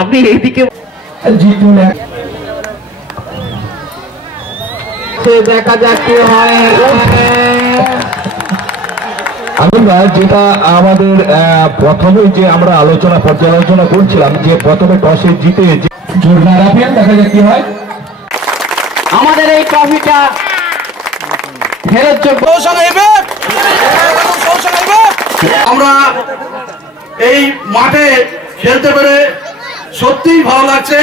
আপনি এইদিকে দেখা যাক কি হয়। আমরা যেটা আমাদের প্রথমে যে আমরা পর্যালোচনা করছিলাম যে প্রথমে টসে জিতে দেখা যাক কি হয়। আমাদের এই ট্রফিটা ফেরত যোগ্য। আমরা এই মাঠে খেলতে পেরে সত্যিই ভালো লাগছে।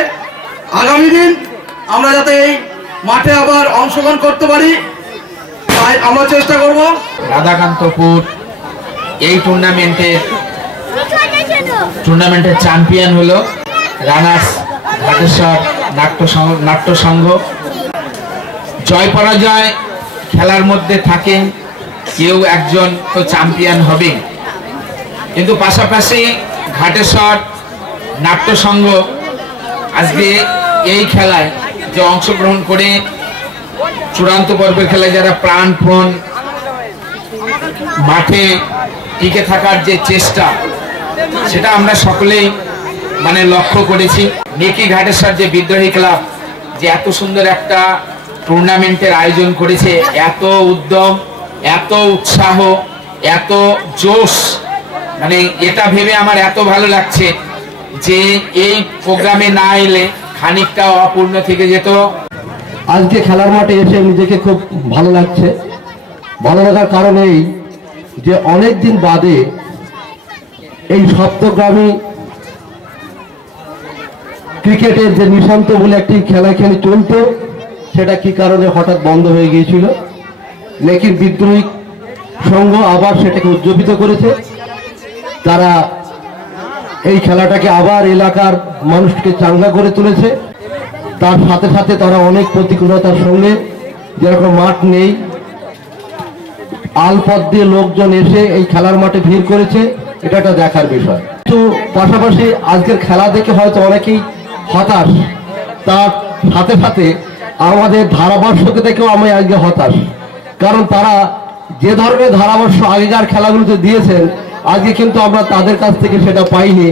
আগামী দিন আমরা যাতে এই মাঠে আবার অংশগ্রহণ করতে পারি তাই আমরা চেষ্টা করব। রাধাকান্তপুর এই টুর্নামেন্টের চ্যাম্পিয়ন হলো রানার্স ঘাটেশ্বর নাট্য সংঘ। জয় পরাজয় খেলার মধ্যে থাকে, কেউ একজন তো চ্যাম্পিয়ন হবে, কিন্তু পাশাপাশি ঘাটেশ্বর নাট্য সংঘ আজকে এই খেলায় যে অংশগ্রহণ করে চূড়ান্ত পর্বের খেলায় যারা প্রাণপণ মাঠে টিকে থাকার যে চেষ্টা সেটা আমরা সকলেই লক্ষ্য করেছি। নেকি ঘাটেশ্বর যে বিদ্রোহী ক্লাব যে এত সুন্দর একটা টুর্নামেন্টের আয়োজন করেছে, এত উদ্যম, এত উৎসাহ, এত জোশ, এটা ভেবে আমার এত ভালো লাগছে যে এই প্রোগ্রামে না এলে খানিকটা অপূর্ণ থেকে যেত। আজকে খেলার মাঠে এসে নিজেকে খুব ভালো লাগছে। ভালো লাগার কারণ এই যে অনেকদিন বাদে এই সপ্তগ্রামী ক্রিকেটের যে নিশান্ত বলে একটি খেলা চলতো, সেটা কি কারণে হঠাৎ বন্ধ হয়ে গিয়েছিল। নেকির বিদ্রোহী সংঘ আবার সেটাকে উজ্জীবিত করেছে। তারা এই খেলাটাকে আবার এলাকার মানুষকে চাঙ্গা করে তুলেছে। তার সাথে সাথে তারা অনেক প্রতিকূলতার সঙ্গে, যেরকম মাঠ নেই, আলপথ দিয়ে লোকজন এসে এই খেলার মাঠে ভিড় করেছে, এটা একটা দেখার বিষয়। তো পাশাপাশি আজকের খেলা দেখে হয়তো অনেকেই হতাশ, তার সাথে সাথে আমাদের ধারাভাষ্যকে দেখেও আমি আজকে হতাশ। কারণ তারা যে ধরনের ধারাভাষ্য আগেকার খেলাগুলোতে দিয়েছেন, আজকে কিন্তু আমরা তাদের কাছ থেকে সেটা পাইনি।